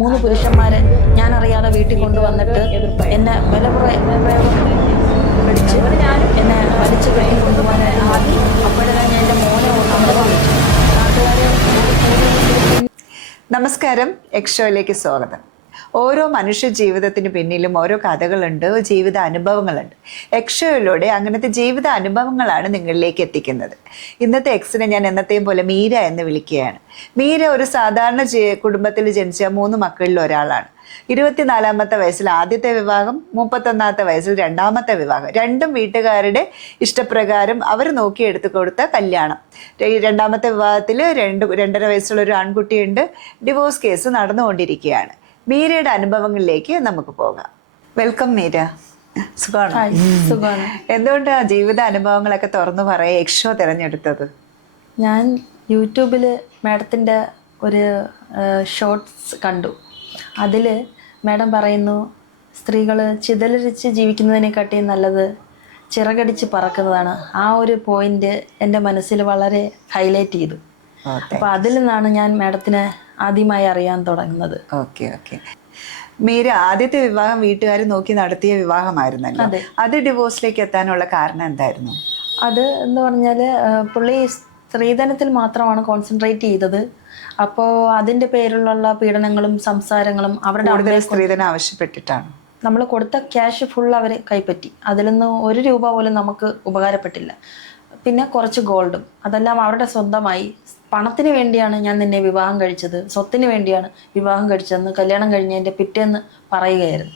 3 പുരുഷന്മാരെ ഞാൻ അറിയാതെ വീട്ടിൽ കൊണ്ടുവന്നിട്ട് എന്നെ പിടിച്ച് എന്നെ വലിച്ചു കെട്ടി കൊണ്ടുപോകാൻ ആദ്യം. അപ്പോഴാണ് ഞാൻ എൻ്റെ മോനെ അമ്മ വിളിച്ചു. നാട്ടുകാരെ നമസ്കാരം, എക്സ്ട്രോയിലേക്ക് സ്വാഗതം. ഓരോ മനുഷ്യ ജീവിതത്തിന് പിന്നിലും ഓരോ കഥകളുണ്ട്, ജീവിത അനുഭവങ്ങളുണ്ട്. എക്സ്ട്രോയിലൂടെ അങ്ങനത്തെ ജീവിത അനുഭവങ്ങളാണ് നിങ്ങളിലേക്ക് എത്തിക്കുന്നത്. ഇന്നത്തെ എക്സിനെ ഞാൻ എന്നത്തെയും പോലെ മീര എന്ന് വിളിക്കുകയാണ്. മീര ഒരു സാധാരണ കുടുംബത്തിൽ ജനിച്ച 3 മക്കളിൽ ഒരാളാണ്. 24-ാമത്തെ വയസ്സിൽ ആദ്യത്തെ വിവാഹം, 31-ാമത്തെ വയസ്സിൽ രണ്ടാമത്തെ വിവാഹം. രണ്ടും വീട്ടുകാരുടെ ഇഷ്ടപ്രകാരം അവർ നോക്കിയെടുത്തു കൊടുത്ത കല്യാണം. രണ്ടാമത്തെ വിവാഹത്തിൽ 2.5 വയസ്സുള്ള ഒരു ആൺകുട്ടിയുണ്ട്. ഡിവോഴ്സ് കേസ് നടന്നുകൊണ്ടിരിക്കുകയാണ്. മീരയുടെ അനുഭവങ്ങളിലേക്ക് നമുക്ക് പോകാം. വെൽക്കം മീര. സുഖമാണ്. എന്തുകൊണ്ടാണ് ജീവിത അനുഭവങ്ങളൊക്കെ തുറന്നു പറയാ എക്സ്ട്രോ തിരഞ്ഞെടുത്തത്? ഞാൻ യൂട്യൂബിൽ മാഡത്തിൻ്റെ ഒരു ഷോർട്സ് കണ്ടു. അതിൽ മാഡം പറയുന്നു, സ്ത്രീകൾ ചിതലരിച്ച് ജീവിക്കുന്നതിനെക്കാട്ടിയും നല്ലത് ചിറകടിച്ച് പറക്കുന്നതാണ്. ആ ഒരു പോയിന്റ് എൻ്റെ മനസ്സിൽ വളരെ ഹൈലൈറ്റ് ചെയ്തു. അപ്പോൾ അതിൽ നിന്നാണ് ഞാൻ മാഡത്തിനെ ആദ്യമായി അറിയാൻ തുടങ്ങുന്നത്. ഓക്കെ. മീര, ആദ്യത്തെ വിവാഹം വീട്ടുകാർ നോക്കി നടത്തിയ വിവാഹമായിരുന്നല്ലോ. അത് ഡിവോഴ്സിലേക്ക് എത്താനുള്ള കാരണം എന്തായിരുന്നു? അത് എന്ന് പറഞ്ഞാൽ പുള്ളി സ്ത്രീധനത്തിൽ മാത്രമാണ് കോൺസെൻട്രേറ്റ് ചെയ്തത്. അപ്പോൾ അതിൻ്റെ പേരിലുള്ള പീഡനങ്ങളും സംസാരങ്ങളും അവരുടെ സ്ത്രീധനം ആവശ്യപ്പെട്ടിട്ടാണ്. നമ്മൾ കൊടുത്ത ക്യാഷ് ഫുൾ അവർ കൈപ്പറ്റി. അതിൽ നിന്ന് 1 രൂപ പോലും നമുക്ക് ഉപകാരപ്പെട്ടില്ല. പിന്നെ കുറച്ച് ഗോൾഡും, അതെല്ലാം അവരുടെ സ്വന്തമായി. പണത്തിന് വേണ്ടിയാണ് ഞാൻ നിന്നെ വിവാഹം കഴിച്ചത്, സ്വത്തിന് വേണ്ടിയാണ് വിവാഹം കഴിച്ചതെന്ന് കല്യാണം കഴിഞ്ഞതിൻ്റെ പിറ്റേന്ന് പറയുകയായിരുന്നു.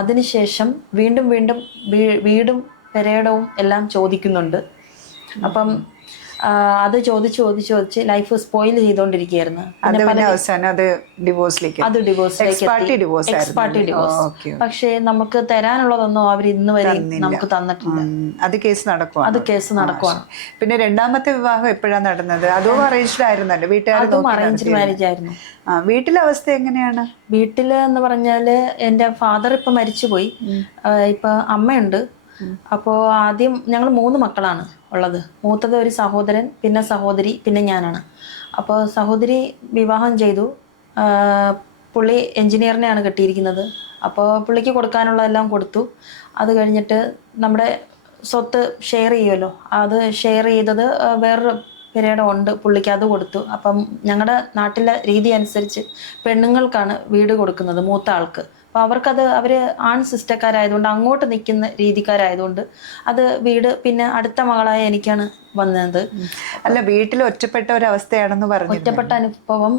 അതിനുശേഷം വീണ്ടും വീടും പെരേടവും എല്ലാം ചോദിക്കുന്നുണ്ട്. അപ്പം അത് ചോദിച്ച് ലൈഫ് സ്പോയിൽ ചെയ്തുകൊണ്ടിരിക്കുകയായിരുന്നു. പക്ഷേ നമുക്ക് തരാനുള്ളതൊന്നും അവർ ഇന്ന് വരെ നമുക്ക് തന്നിട്ടില്ല. അത് കേസ് നടക്കുവാണ്. പിന്നെ രണ്ടാമത്തെ വിവാഹം എപ്പോഴാണ് നടന്നത്? അതും അറേഞ്ച്ഡ് ആയിരുന്നല്ലോ? അതും അറേഞ്ച്ഡ് മാരേജ് ആയിരുന്നു. വീട്ടിലെ അവസ്ഥ എങ്ങനെയാണ്? വീട്ടില് എന്ന് പറഞ്ഞാല് എൻ്റെ ഫാദർ ഇപ്പൊ മരിച്ചുപോയി. ഇപ്പൊ അമ്മയുണ്ട്. അപ്പോൾ ആദ്യം ഞങ്ങൾ 3 മക്കളാണ് ഉള്ളത്. മൂത്തത് ഒരു സഹോദരൻ, പിന്നെ സഹോദരി, പിന്നെ ഞാനാണ്. അപ്പോൾ സഹോദരി വിവാഹം ചെയ്തു. പുള്ളി എൻജിനീയറിനെയാണ് കെട്ടിയിരിക്കുന്നത്. അപ്പോൾ പുള്ളിക്ക് കൊടുക്കാനുള്ളതെല്ലാം കൊടുത്തു. അത് കഴിഞ്ഞിട്ട് നമ്മുടെ സ്വത്ത് ഷെയർ ചെയ്യുമല്ലോ, അത് ഷെയർ ചെയ്തത് വേറൊരു പെരേടെ ഉണ്ട്, പുള്ളിക്ക് അത് കൊടുത്തു. അപ്പം ഞങ്ങളുടെ നാട്ടിലെ രീതി അനുസരിച്ച് പെണ്ണുങ്ങൾക്കാണ് വീട് കൊടുക്കുന്നത്, മൂത്ത ആൾക്ക്. അപ്പോൾ അവർക്കത് അവർ ആൺ സിസ്റ്റക്കാരായതുകൊണ്ട്, അങ്ങോട്ട് നിൽക്കുന്ന രീതിക്കാരായതുകൊണ്ട് അത് വീട് പിന്നെ അടുത്ത മകളായ എനിക്കാണ് വന്നത്. അല്ല, വീട്ടിൽ ഒറ്റപ്പെട്ട ഒരവസ്ഥയാണെന്ന് പറഞ്ഞു. ഒറ്റപ്പെട്ട അനുഭവം.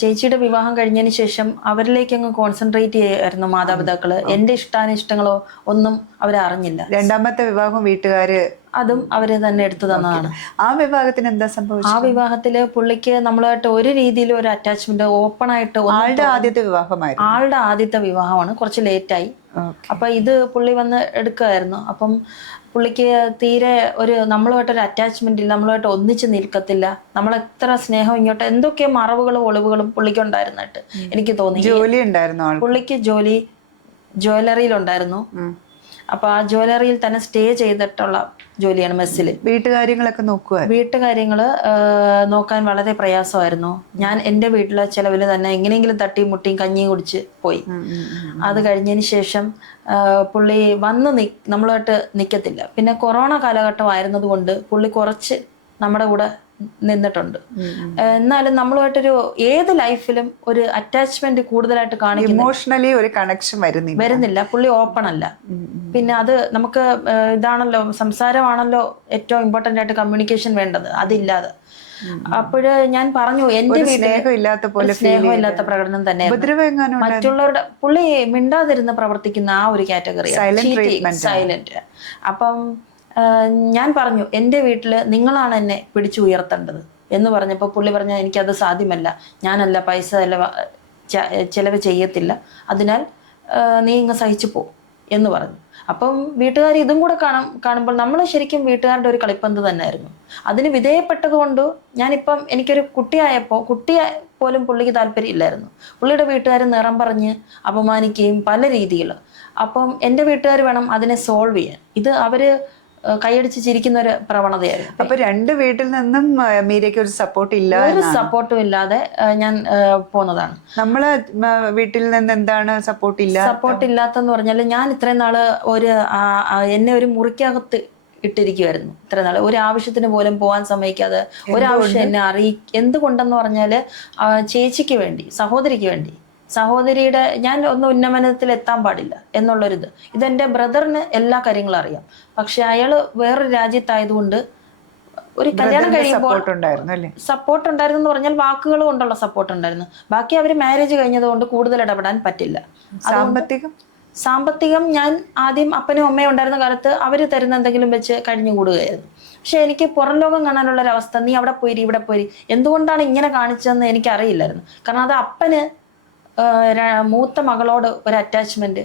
ചേച്ചിയുടെ വിവാഹം കഴിഞ്ഞതിന് ശേഷം അവരിലേക്ക് അങ്ങ് കോൺസെൻട്രേറ്റ് ചെയ്യായിരുന്നു മാതാപിതാക്കള്. എൻ്റെ ഇഷ്ടാനിഷ്ടങ്ങളോ ഒന്നും അവരറിഞ്ഞില്ല. രണ്ടാമത്തെ വിവാഹം വീട്ടുകാര് അതും അവര് തന്നെ എടുത്തു തന്നതാണ്. ആ വിവാഹത്തിന് എന്താ സംഭവിച്ചത്? ആ വിവാഹത്തില് പുള്ളിക്ക് നമ്മളുമായിട്ട് ഒരു രീതിയിലും ഒരു അറ്റാച്ച്മെന്റ് ഓപ്പൺ ആയിട്ട്. ആളുടെ ആദ്യത്തെ വിവാഹമാണ്, കുറച്ച് ലേറ്റായി. അപ്പൊ ഇത് പുള്ളി വന്ന് എടുക്കുമായിരുന്നു. അപ്പം പുള്ളിക്ക് തീരെ നമ്മളുമായിട്ടൊരു അറ്റാച്ച്മെന്റ് ഇല്ല, നമ്മളുമായിട്ട് ഒന്നിച്ച് നിൽക്കത്തില്ല. നമ്മളെത്ര സ്നേഹം ഇങ്ങോട്ട് എന്തൊക്കെ മറവുകളും ഒളിവുകളും പുള്ളിക്ക് ഉണ്ടായിരുന്നിട്ട് എനിക്ക് തോന്നി. ജോലി ഉണ്ടായിരുന്നു പുള്ളിക്ക്? ജോലി ജ്വല്ലറിയിലുണ്ടായിരുന്നു. അപ്പൊ ആ ജ്വല്ലറിയിൽ തന്നെ സ്റ്റേ ചെയ്തിട്ടുള്ള ജോലിയാണ്, മെസ്സിൽ. വീട്ടുകാര്യങ്ങളൊക്കെ വീട്ടുകാര്യങ്ങള് നോക്കാൻ വളരെ പ്രയാസമായിരുന്നു. ഞാൻ എൻ്റെ വീട്ടിലെ ചെലവില് തന്നെ എങ്ങനെയെങ്കിലും തട്ടിയും മുട്ടിയും കഞ്ഞിയും കുടിച്ച് പോയി. അത് കഴിഞ്ഞതിന് ശേഷം പുള്ളി നമ്മളുമായിട്ട് നിൽക്കത്തില്ല. പിന്നെ കൊറോണ കാലഘട്ടം ആയിരുന്നത് കൊണ്ട് പുള്ളി കുറച്ച് നമ്മുടെ കൂടെ നിന്നിട്ടുണ്ട്. എന്നാലും നമ്മളുമായിട്ടൊരു ഏത് ലൈഫിലും ഒരു അറ്റാച്ച്മെന്റ് കൂടുതലായിട്ട് കാണിക്കുന്നു. ഇമോഷണലി ഒരു കണക്ഷൻ വരുന്നില്ല. പുള്ളി ഓപ്പൺ അല്ല. പിന്നെ അത് നമുക്ക് ഇതാണല്ലോ, സംസാരമാണല്ലോ ഏറ്റവും ഇമ്പോർട്ടന്റ് ആയിട്ട് കമ്മ്യൂണിക്കേഷൻ വേണ്ടത്. അതില്ലാതെ അപ്പോഴ് ഞാൻ പറഞ്ഞു, എന്റെ സ്നേഹമില്ലാത്ത പ്രകടനം തന്നെ. മറ്റുള്ളവരുടെ പുള്ളി മിണ്ടാതിരുന്ന് പ്രവർത്തിക്കുന്ന ആ ഒരു കാറ്റഗറി, സൈലന്റ്. അപ്പം ഞാൻ പറഞ്ഞു, എൻ്റെ വീട്ടില് നിങ്ങളാണ് എന്നെ പിടിച്ചു ഉയർത്തേണ്ടത് എന്ന് പറഞ്ഞപ്പോൾ പുള്ളി പറഞ്ഞാൽ എനിക്കത് സാധ്യമല്ല, ഞാനല്ല പൈസ ചെലവ് ചെയ്യത്തില്ല, അതിനാൽ നീ ഇങ്ങ് സഹിച്ചു പോ എന്ന് പറഞ്ഞു. അപ്പം വീട്ടുകാർ ഇതും കൂടെ കാണുമ്പോൾ നമ്മൾ ശരിക്കും വീട്ടുകാരുടെ ഒരു കളിപ്പന്ത് തന്നെയായിരുന്നു. അതിന് വിധേയപ്പെട്ടത് കൊണ്ട് ഞാനിപ്പം എനിക്കൊരു കുട്ടിയെ പോലും പുള്ളിക്ക് താല്പര്യമില്ലായിരുന്നു. പുള്ളിയുടെ വീട്ടുകാർ നിറം പറഞ്ഞ് അപമാനിക്കുകയും പല രീതിയിൽ. അപ്പം എൻ്റെ വീട്ടുകാർ വേണം അതിനെ സോൾവ് ചെയ്യാൻ. ഇത് അവര് കൈയടിച്ച് ചിരിക്കുന്ന ഒരു പ്രവണതയായിരുന്നു. അപ്പൊ രണ്ട് വീട്ടിൽ നിന്നും മീരയ്ക്ക് ഒരു സപ്പോർട്ട് ഇല്ല, ഒരു സപ്പോർട്ടും ഇല്ലാതെ ഞാൻ പോന്നതാണ്. നമ്മളെ വീട്ടിൽ നിന്ന് എന്താണ് സപ്പോർട്ട് ഇല്ലാത്തെന്ന് പറഞ്ഞാൽ ഞാൻ ഇത്രയും നാള് എന്നെ ഒരു മുറിക്കകത്ത് ഇട്ടിരിക്കുമായിരുന്നു ഇത്ര നാള്. ഒരു ആവശ്യത്തിന് പോലും പോകാൻ സമ്മതിക്കാതെ, ഒരാവശ്യം എന്നെ എന്തുകൊണ്ടെന്ന് പറഞ്ഞാല് ചേച്ചിക്ക് വേണ്ടി, സഹോദരിക്ക് വേണ്ടി, സഹോദരിയുടെ ഞാൻ ഒന്ന് ഉന്നമനത്തിൽ എത്താൻ പാടില്ല എന്നുള്ളൊരിത്. ഇതെന്റെ ബ്രദറിന് എല്ലാ കാര്യങ്ങളും അറിയാം. പക്ഷെ അയാള് വേറൊരു രാജ്യത്തായതുകൊണ്ട് ഒരു കല്യാണം കഴിയുമ്പോൾ സപ്പോർട്ട് ഉണ്ടായിരുന്നു എന്ന് പറഞ്ഞാൽ വാക്കുകൾ കൊണ്ടുള്ള സപ്പോർട്ട് ഉണ്ടായിരുന്നു. ബാക്കി അവര് മാരേജ് കഴിഞ്ഞതുകൊണ്ട് കൂടുതൽ ഇടപെടാൻ പറ്റില്ല. സാമ്പത്തികം ഞാൻ ആദ്യം അപ്പനും അമ്മയും ഉണ്ടായിരുന്ന കാലത്ത് അവര് തരുന്ന എന്തെങ്കിലും വെച്ച് കഴിഞ്ഞുകൂടുകയായിരുന്നു. പക്ഷെ എനിക്ക് പുറം ലോകം കാണാനുള്ള ഒരു അവസ്ഥ, നീ അവിടെ പോയി ഇവിടെ പോയി, എന്തുകൊണ്ടാണ് ഇങ്ങനെ കാണിച്ചതെന്ന് എനിക്ക് അറിയില്ലായിരുന്നു. കാരണം അത് അപ്പന് മൂത്ത മകളോട് ഒരു അറ്റാച്ച്മെന്റ്,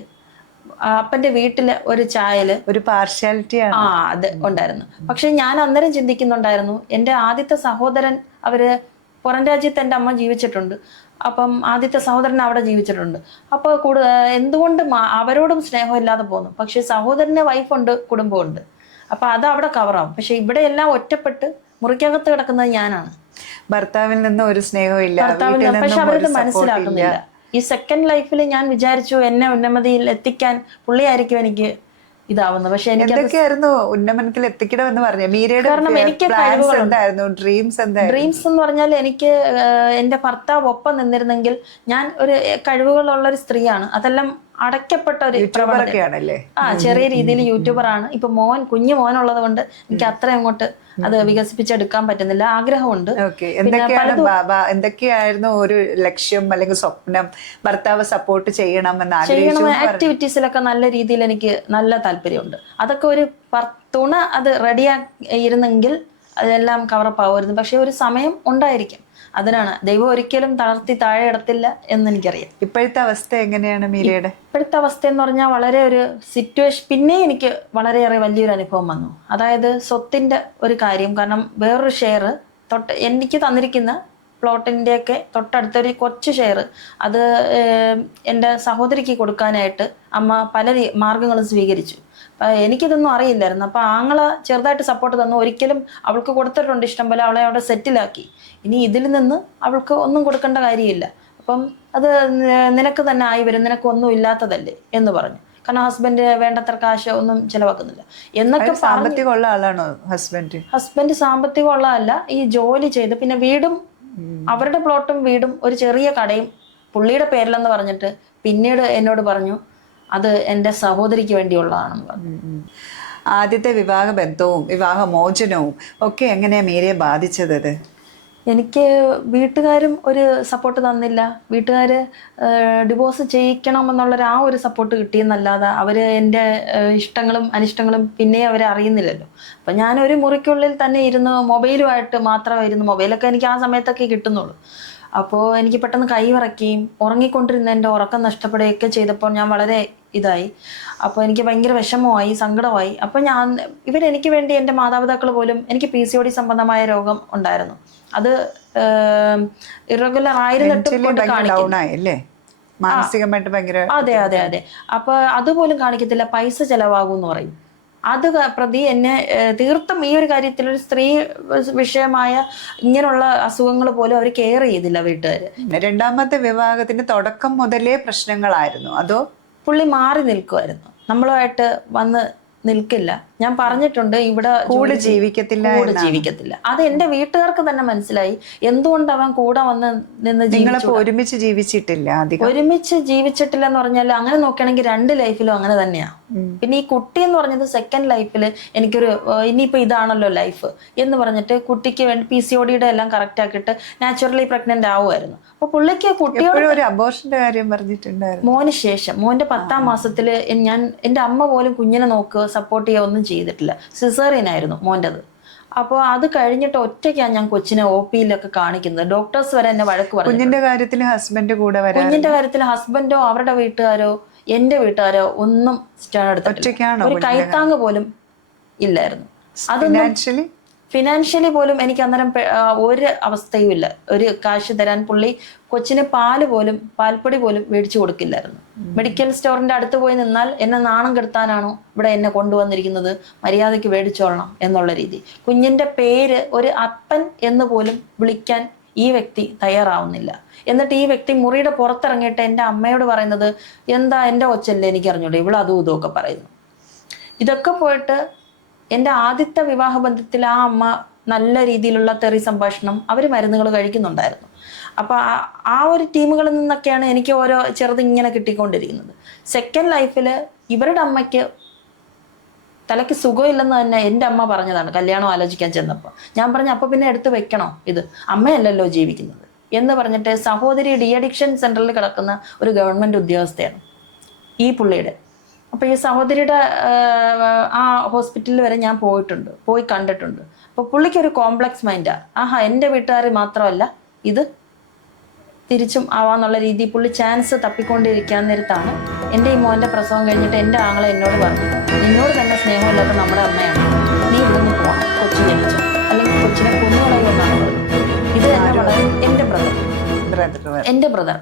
അപ്പന്റെ വീട്ടില് ഒരു ചായല് ഒരു പാർഷ്യാലിറ്റി അത് ഉണ്ടായിരുന്നു. പക്ഷെ ഞാൻ അന്നേരം ചിന്തിക്കുന്നുണ്ടായിരുന്നു, എൻ്റെ ആദ്യത്തെ സഹോദരൻ അവര് പുറം രാജ്യത്ത് എൻ്റെ അമ്മ ജീവിച്ചിട്ടുണ്ട്, അപ്പം ആദ്യത്തെ സഹോദരൻ അവിടെ ജീവിച്ചിട്ടുണ്ട്. അപ്പോൾ എന്തുകൊണ്ട് അവരോടും സ്നേഹമില്ലാതെ പോകുന്നു. പക്ഷെ സഹോദരന് വൈഫുണ്ട്, കുടുംബമുണ്ട്, അപ്പൊ അത് അവിടെ കവറാവും. പക്ഷെ ഇവിടെ എല്ലാം ഒറ്റപ്പെട്ട് മുറിക്കകത്ത് കിടക്കുന്നത് ഞാനാണ്. ഭർത്താവിൽ നിന്ന് ഒരു സ്നേഹവും ഇല്ല, പക്ഷെ അവരത് മനസ്സിലാക്കുന്നില്ല. ഈ സെക്കൻഡ് ലൈഫിൽ ഞാൻ വിചാരിച്ചു എന്നെ ഉന്നമതിയിൽ എത്തിക്കാൻ പുള്ളിയായിരിക്കും എനിക്ക് ഇതാവുന്നത്. പക്ഷെ എനിക്കായിരുന്നു ഉന്നമനത്തിൽ എത്തിക്കണമെന്ന് പറഞ്ഞു മീരയുടെ. കാരണം എനിക്ക് ഡ്രീംസ് എന്ന് പറഞ്ഞാൽ എനിക്ക് എന്റെ ഭർത്താവ് ഒപ്പം നിന്നിരുന്നെങ്കിൽ, ഞാൻ ഒരു കഴിവുകളുള്ള ഒരു സ്ത്രീയാണ്, അതെല്ലാം അടയ്ക്കപ്പെട്ട ഒരു യൂട്യൂബറൊക്കെയാണല്ലേ. ചെറിയ രീതിയിൽ യൂട്യൂബറാണ്. ഇപ്പൊ കുഞ്ഞു മോനുള്ളത് കൊണ്ട് എനിക്ക് അത്ര അങ്ങോട്ട് അത് വികസിപ്പിച്ചെടുക്കാൻ പറ്റുന്നില്ല. ആഗ്രഹമുണ്ട്. എന്തൊക്കെയായിരുന്നു ഒരു ലക്ഷ്യം അല്ലെങ്കിൽ സ്വപ്നം? ഭർത്താവ് സപ്പോർട്ട് ചെയ്യണം ആക്ടിവിറ്റീസിലൊക്കെ നല്ല രീതിയിൽ എനിക്ക് നല്ല താല്പര്യമുണ്ട്. അതൊക്കെ ഒരു തുണ അത് റെഡിയായിരുന്നെങ്കിൽ അതെല്ലാം കവറപ്പ് ആവുമായിരുന്നു. പക്ഷെ ഒരു സമയം ഉണ്ടായിരിക്കും. അതിനാണ് ദൈവം ഒരിക്കലും തളർത്തി താഴെ ഇടത്തില്ല എന്ന് എനിക്കറിയാം. ഇപ്പോഴത്തെ അവസ്ഥ എങ്ങനെയാണ് മീരയുടെ? ഇപ്പോഴത്തെ അവസ്ഥ എന്ന് പറഞ്ഞാൽ വളരെ ഒരു സിറ്റുവേഷൻ, പിന്നെ എനിക്ക് വളരെയേറെ വലിയൊരു അനുഭവം വന്നു. അതായത് സ്വത്തിന്റെ ഒരു കാര്യം. കാരണം വേറൊരു ഷെയർ എനിക്ക് തന്നിരിക്കുന്ന പ്ലോട്ടിൻ്റെയൊക്കെ തൊട്ടടുത്തൊരു കുറച്ച് ഷെയർ അത് എൻ്റെ സഹോദരിക്ക് കൊടുക്കാനായിട്ട് അമ്മ പല മാർഗങ്ങളും സ്വീകരിച്ചു. എനിക്കിതൊന്നും അറിയില്ലായിരുന്നു. അപ്പൊ ആങ്ങള ചെറുതായിട്ട് സപ്പോർട്ട് തന്നു. ഒരിക്കലും അവൾക്ക് കൊടുത്തിട്ടുണ്ട് ഇഷ്ടം പോലെ, അവളെ അവിടെ സെറ്റിലാക്കി. ഇനി ഇതിൽ നിന്ന് അവൾക്ക് ഒന്നും കൊടുക്കേണ്ട കാര്യമില്ല. അപ്പം അത് നിനക്ക് തന്നെ ആയി വരും, നിനക്ക് ഒന്നും ഇല്ലാത്തതല്ലേ എന്ന് പറഞ്ഞു. കാരണം ഹസ്ബൻഡ് വേണ്ടത്ര കാശ് ഒന്നും ചെലവാക്കുന്നില്ല എന്നൊക്കെ. സാമ്പത്തികമുള്ള ആളാണോ ഹസ്ബൻഡ്? ഹസ്ബൻഡ് സാമ്പത്തികമുള്ള അല്ല, ഈ ജോലി ചെയ്ത് പിന്നെ വീടും അവരുടെ പ്ലോട്ടും വീടും ഒരു ചെറിയ കടയും പുള്ളിയുടെ പേരിലെന്ന് പറഞ്ഞിട്ട് പിന്നീട് എന്നോട് പറഞ്ഞു അത് എൻ്റെ സഹോദരിക്ക് വേണ്ടിയുള്ളതാണെന്ന് പറഞ്ഞു. ആദ്യത്തെ വിവാഹ ബന്ധവും വിവാഹമോചനവും ഒക്കെ എങ്ങനെയാ മീരയെ ബാധിച്ചത്? എനിക്ക് വീട്ടുകാരും ഒരു സപ്പോർട്ട് തന്നില്ല. വീട്ടുകാർ ഡിവോഴ്സ് ചെയ്യിക്കണമെന്നുള്ളൊരു ആ ഒരു സപ്പോർട്ട് കിട്ടിയെന്നല്ലാതെ അവർ എൻ്റെ ഇഷ്ടങ്ങളും അനിഷ്ടങ്ങളും പിന്നെ അവരെ അറിയുന്നില്ലല്ലോ. അപ്പം ഞാനൊരു മുറിക്കുള്ളിൽ തന്നെ ഇരുന്ന് മൊബൈലുമായിട്ട് മാത്രമായിരുന്നു. മൊബൈലൊക്കെ എനിക്ക് ആ സമയത്തൊക്കെ കിട്ടുന്നുള്ളൂ. അപ്പോൾ എനിക്ക് പെട്ടെന്ന് കൈ വിറയ്ക്കുകയും ഉറങ്ങിക്കൊണ്ടിരുന്ന എൻ്റെ ഉറക്കം നഷ്ടപ്പെടുകയൊക്കെ ചെയ്തപ്പോൾ ഞാൻ വളരെ ഇതായി. അപ്പോൾ എനിക്ക് ഭയങ്കര വിഷമമായി, സങ്കടമായി. അപ്പോൾ ഇവരെനിക്ക് വേണ്ടി എൻ്റെ മാതാപിതാക്കൾ പോലും, എനിക്ക് PCOD സംബന്ധമായ രോഗം ഉണ്ടായിരുന്നു. അത് ഇറഗുലർ ആയിരുന്നിട്ട് അതെ അതെ അതെ. അപ്പൊ അതുപോലും കാണിക്കത്തില്ല, പൈസ ചെലവാകും എന്ന് പറയും. അത് പ്രതി എന്നെ തീർത്തും ഈ ഒരു കാര്യത്തിൽ ഒരു സ്ത്രീ വിഷയമായ ഇങ്ങനെയുള്ള അസുഖങ്ങൾ പോലും അവർ കെയർ ചെയ്തില്ല വീട്ടുകാർ. രണ്ടാമത്തെ വിവാഹത്തിന്റെ തുടക്കം മുതലേ പ്രശ്നങ്ങളായിരുന്നു അതോ? പുള്ളി മാറി നിൽക്കുമായിരുന്നു, നമ്മളുമായിട്ട് വന്ന് നിൽക്കില്ല. ഞാൻ പറഞ്ഞിട്ടുണ്ട് ഇവിടെ കൂടെ ജീവിക്കത്തില്ല. അത് എന്റെ വീട്ടുകാർക്ക് തന്നെ മനസ്സിലായി. എന്തുകൊണ്ട് അവൻ കൂടെ വന്ന് നിന്ന് ഒരുമിച്ച് ജീവിച്ചിട്ടില്ല എന്ന് പറഞ്ഞാൽ അങ്ങനെ നോക്കുകയാണെങ്കിൽ 2 ലൈഫിലും അങ്ങനെ തന്നെയാ. പിന്നെ ഈ കുട്ടി എന്ന് പറഞ്ഞത് സെക്കൻഡ് ലൈഫിൽ എനിക്കൊരു ഇനിയിപ്പോ ഇതാണല്ലോ ലൈഫ് എന്ന് പറഞ്ഞിട്ട് കുട്ടിക്ക് വേണ്ടി PCOD എല്ലാം കറക്റ്റ് ആക്കിയിട്ട് നാച്ചുറലി പ്രഗ്നന്റ് ആവുമായിരുന്നു. അപ്പൊ പുള്ളിക്ക് കുട്ടിയോട് ഒരു അബോർഷന്റെ കാര്യം പറഞ്ഞിട്ടുണ്ടായിരുന്നു. മോന് ശേഷം മോന്റെ 10ാം മാസത്തില് എൻ്റെ അമ്മ പോലും കുഞ്ഞിനെ നോക്കുക സപ്പോർട്ട് ചെയ്യുക ഒന്നും ചെയ്തിട്ടില്ല. സിസേറിയനായിരുന്നു മോൻ്റെത്. അപ്പോൾ അത് കഴിഞ്ഞിട്ട് ഒറ്റയ്ക്കാണ് ഞാൻ കൊച്ചിനെ OP-യിലൊക്കെ കാണിക്കുന്നത്. ഡോക്ടേഴ്സ് വരെ എന്നെ വഴക്ക് പറഞ്ഞു. കുഞ്ഞിന്റെ കാര്യത്തിൽ ഹസ്ബൻഡ് കൂടെ വരാം. കുഞ്ഞിന്റെ കാര്യത്തിൽ ഹസ്ബൻഡോ അവരുടെ വീട്ടുകാരോ എൻ്റെ വീട്ടുകാരോ ഒന്നും സ്റ്റാൻഡ് എടുത്തിട്ടില്ല. ഒരു കൈത്താങ് പോലും ഇല്ലായിരുന്നു. ഫിനാൻഷ്യലി പോലും എനിക്ക് അന്നേരം ഒരു അവസ്ഥയും ഇല്ല. ഒരു കാശ് തരാൻ പുള്ളി കൊച്ചിന് പാൽപ്പൊടി പോലും മേടിച്ചു കൊടുക്കില്ലായിരുന്നു. മെഡിക്കൽ സ്റ്റോറിന്റെ അടുത്ത് പോയി നിന്നാൽ എന്നെ നാണം കെടുത്താനാണോ ഇവിടെ എന്നെ കൊണ്ടുവന്നിരിക്കുന്നത്, മര്യാദയ്ക്ക് മേടിച്ചോളണം എന്നുള്ള രീതി. കുഞ്ഞിന്റെ പേര് ഒരു അപ്പൻ എന്ന് പോലും വിളിക്കാൻ ഈ വ്യക്തി തയ്യാറാവുന്നില്ല. എന്നിട്ട് ഈ വ്യക്തി മുറിയുടെ പുറത്തിറങ്ങിയിട്ട് എൻ്റെ അമ്മയോട് പറയുന്നത്, എന്താ എൻ്റെ കൊച്ചല്ലേ, എനിക്ക് അറിഞ്ഞൂടെ, ഇവിടെ അതും ഇതുമൊക്കെ പറയുന്നു. ഇതൊക്കെ പോയിട്ട് എൻ്റെ ആദ്യത്തെ വിവാഹ ബന്ധത്തിൽ ആ അമ്മ നല്ല രീതിയിലുള്ള തെറി സംഭാഷണം, അവർ മരുന്നുകൾ കഴിക്കുന്നുണ്ടായിരുന്നു. അപ്പോൾ ആ ഒരു ടീമുകളിൽ നിന്നൊക്കെയാണ് എനിക്ക് ഓരോ ചെറുതിങ്ങനെ കിട്ടിക്കൊണ്ടിരിക്കുന്നത്. സെക്കൻഡ് ലൈഫിൽ ഇവരുടെ അമ്മയ്ക്ക് തലയ്ക്ക് സുഖമില്ലെന്ന് തന്നെ എൻ്റെ അമ്മ പറഞ്ഞതാണ് കല്യാണം ആലോചിക്കാൻ ചെന്നപ്പോൾ. ഞാൻ പറഞ്ഞു, അപ്പോൾ പിന്നെ എടുത്ത് വെക്കണോ, ഇത് അമ്മയല്ലല്ലോ ജീവിക്കുന്നത് എന്ന് പറഞ്ഞിട്ട് സഹോദരി ഡി അഡിക്ഷൻ സെന്ററിൽ കിടക്കുന്ന ഒരു ഗവൺമെൻറ് ഉദ്യോഗസ്ഥയാണ് ഈ പുള്ളിയുടെ. അപ്പോൾ ഈ സഹോദരിയുടെ ആ ഹോസ്പിറ്റലിൽ വരെ ഞാൻ പോയി കണ്ടിട്ടുണ്ട്. അപ്പോൾ പുള്ളിക്കൊരു കോംപ്ലക്സ് മൈൻഡാണ്. എൻ്റെ വീട്ടുകാർ മാത്രമല്ല ഇത് തിരിച്ചും ആവാന്നുള്ള രീതി പുള്ളി ചാൻസ് തപ്പിക്കൊണ്ടിരിക്കാൻ നേരത്താണ് എൻ്റെ ഈ മോൻ്റെ പ്രസവം കഴിഞ്ഞിട്ട് എൻ്റെ ആങ്ങളെ എന്നോട് പറഞ്ഞു, നിന്നോട് തന്നെ സ്നേഹമില്ലാത്ത നമ്മുടെ അമ്മയാണ്, നീ ഇവിടെ നിന്ന് പോകണം, കൊച്ചു ജനിച്ചു, അല്ലെങ്കിൽ കൊച്ചിനെ കൊന്നുകളയുമെന്നാണ് പറഞ്ഞത്. ഇത് എൻ്റെ ബ്രദർ